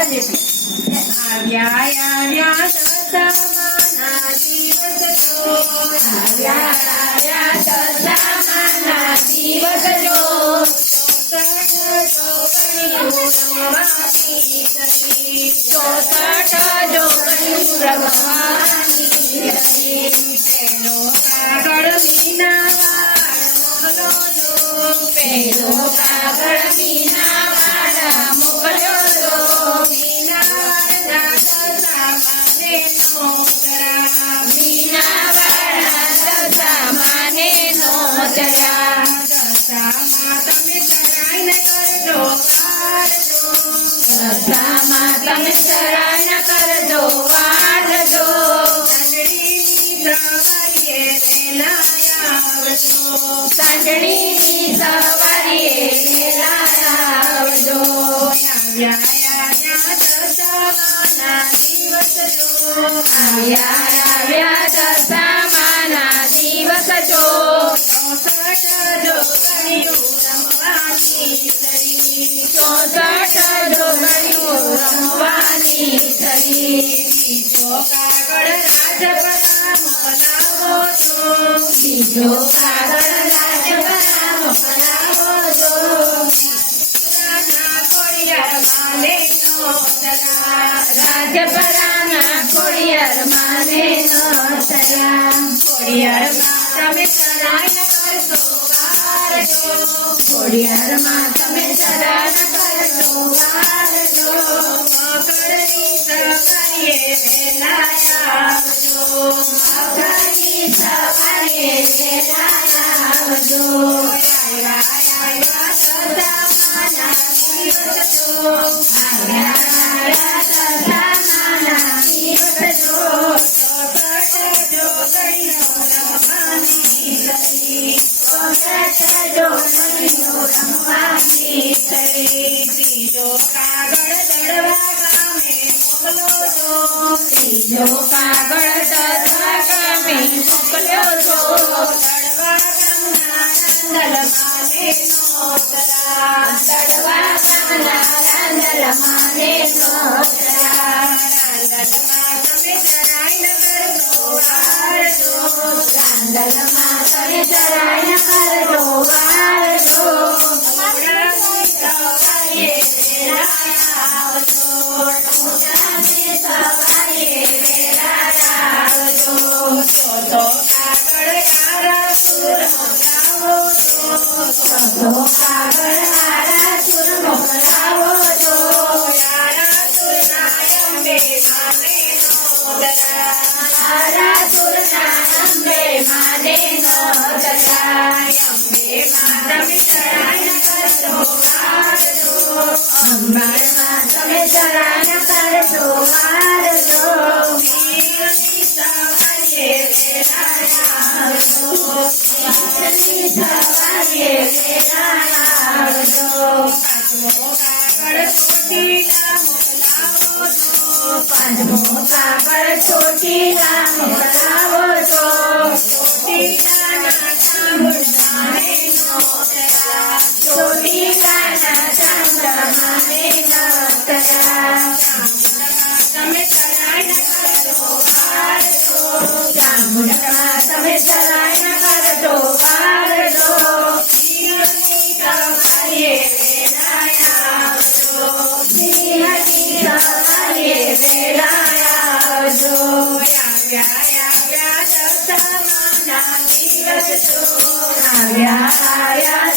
આવ્યા દશામાના દિવસ જો દશામાના દિવસ જો ચોસઠ જોગણ્યું રમવાની પેલો કાગળ વિના વાળ પેલો કાગળ મીના વાળા મોકલ્યો તો મીના દશામાને નોતરા મીના વાળા દશામાને નોતરા દશામાં તમે ચરાઈને કરજો વારજો દશામાં તમે ચરાણ કરજો વાળજો ચાંદડીની સવારીએ વહેલા આવજો સાંજણી સવારીએ આવ્યા દશામાના દિવસ જો આવ્યા ચોસઠ જોગણીઓ રમવાની સરી બીજો કાગળ રાજપરા મોકલાવો છો બીજો કાગળ રાજપરા મોકલાવો છો રાજપરાના ખોડિયાર માને નોતરા તમે ચરાઈ કરશો વારજો ખોડિયારમાં તમે ચરાણ કરજો વારજો મકરની સવારીએ વહેલા આવજો મકરની સવારીએ વહેલા આવજો દશામાના દિવસ જો આવ્યા દશામાના દિવસ જો ચોસઠ જોગણીઓ રમવાની સરી ત્રીજો કાગળ દડવા ગામે મોકલો છો ત્રીજો કાગળ દડવા ગામે મોકલ્યો છો દડવા ગામના રાંદલમાને નોતરા દડવા ગામના રાંદલમાને નોતરા રાંદલમાં તમે ચરાઈને કરજો વારજો રાંદલમાં તમે ચરાણ કરજો વારજો મોડાની સવારીએ વહેલા આવજો મોટાને સવારીએ વહેલા આવજો ચોથો કાગળ યારા સુર મોકલાવો છો ચોથો કાગળ હારા સુર મોકલાવો છો યારા સુરના અંબે માને નોતરા હારા સુરના અંબે માને નોતરા અંબે તમે ચરાઈને કરજો વારજો અંબારમાં તમે ચરાણ કરજો વારજો વીરની સવારીએ વહેલા આવજો વીરની સવારીએ વહેલા આવજો પાંચમો કાગળ ચોટીલા મોકલાવો છો પાંચમો કાગળ ચોટીલા મોકલાવો છો ચોટીલાના ચામુંડાને નોતરા ચોટીલાના ચામડામાને નોતરા તમે ચરાઈને કરજો વારજો ચામુંડામાં તમે ચરાણ કરજો વારજો વીરની સવારીએ વહેલા આવજો સિંહની સવારીએ વહેલા આવજો આવ્યા દશામાના દિવસ જો આવ્યા